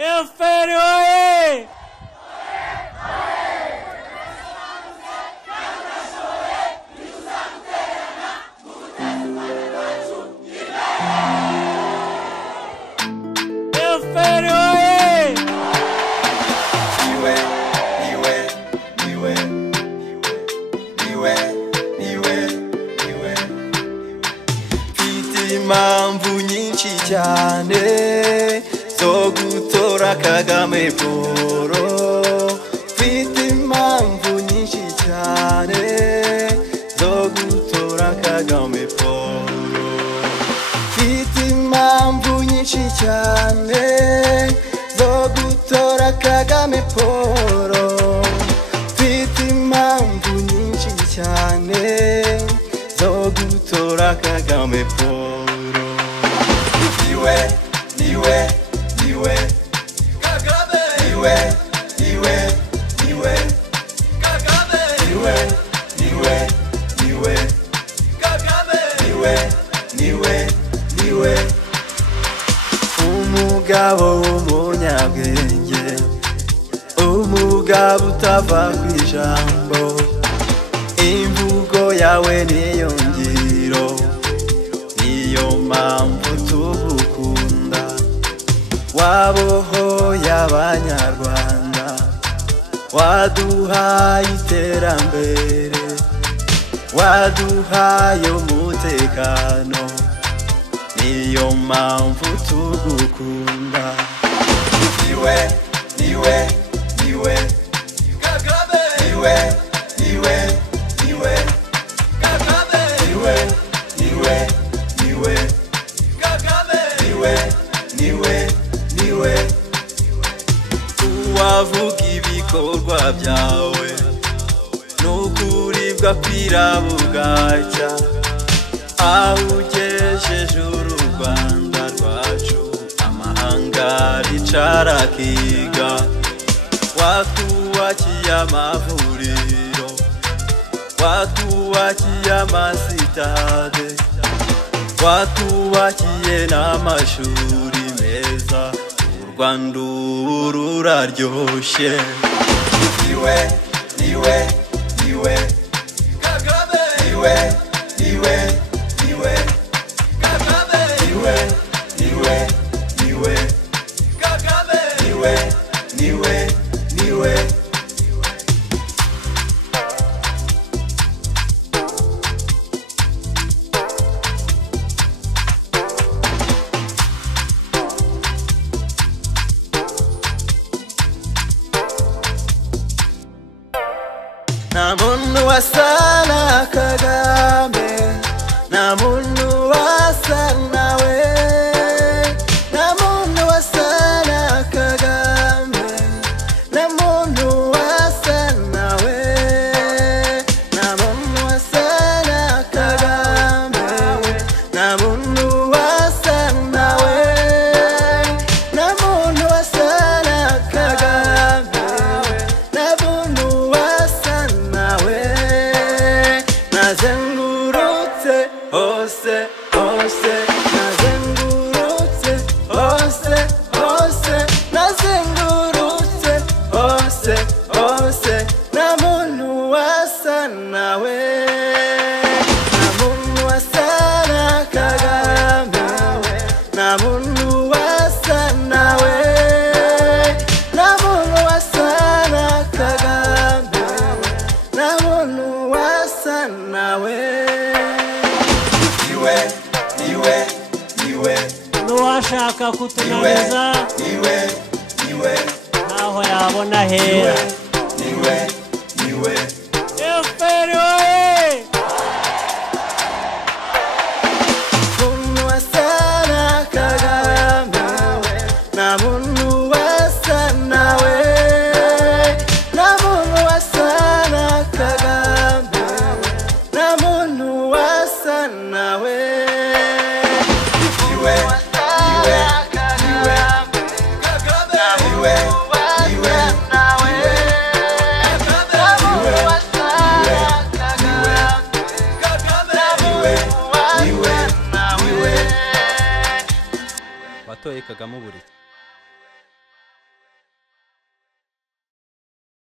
FPR oye! FPR oye! Mfite impamvu nyinshi cyane zo gutora Kagame Paul. Mfite impamvu nyinshi cyane zo gutora Kagame Paul. Mfite impamvu nyinshi cyane zo gutora Kagame Paul. Mfite impamvu nyinshi cyane zo gutora Kagame Paul. Niwe Kagame, niwe Kagame, niwe Kagame, niwe umugabo w'umunyabwenge, umugabo utava ku ijambo, imvugo yawe niyo ngiro, niyo mpamvu tugukunda. Wabohoye abanyarwanda, waduhaye iterambere, waduhaye umutekano, niyo mpamvu tugukunda. Niwe Kagame, niwe Kagame, niwe Kagame, niwe uwavuga ibikorwa byawe n'ukuri bwakwira bugacya, aho ugejeje uru Rwanda rwacu amahanga ricara akiga. Watwubakiye amavuriro, watwubakiye amasitade, watwubakiye n'amashuri meza, u Rwanda ubu ruraryoshye. Niwe Kagame, niwe Kagame, niwe Kagame, niwe nta muntu wasa na Kagame, nta muntu wasa nawe, nta muntu wasa na Kagame, nta muntu wasa nawe, nta muntu wasa na Kagame, nta muntu wasa nawe, nta muntu wasa na Kagame, nta muntu wasa nawe. Nazengurutse hose, nazengurutse hose, nazengurutse hose, nta muntu wasa nawe, nta muntu wasa na Kagame, nta muntu wasa nawe, nta muntu wasa na Kagame, nta muntu wasa nawe. Niwe N'uwashaka kutunaniza ntaho yabona hera. FPR oye! muntu wasa na Kagame, nta muntu wasa nawe, nta muntu wasa na Kagame, nta muntu wasa nawe. watoye Kagame uburiri.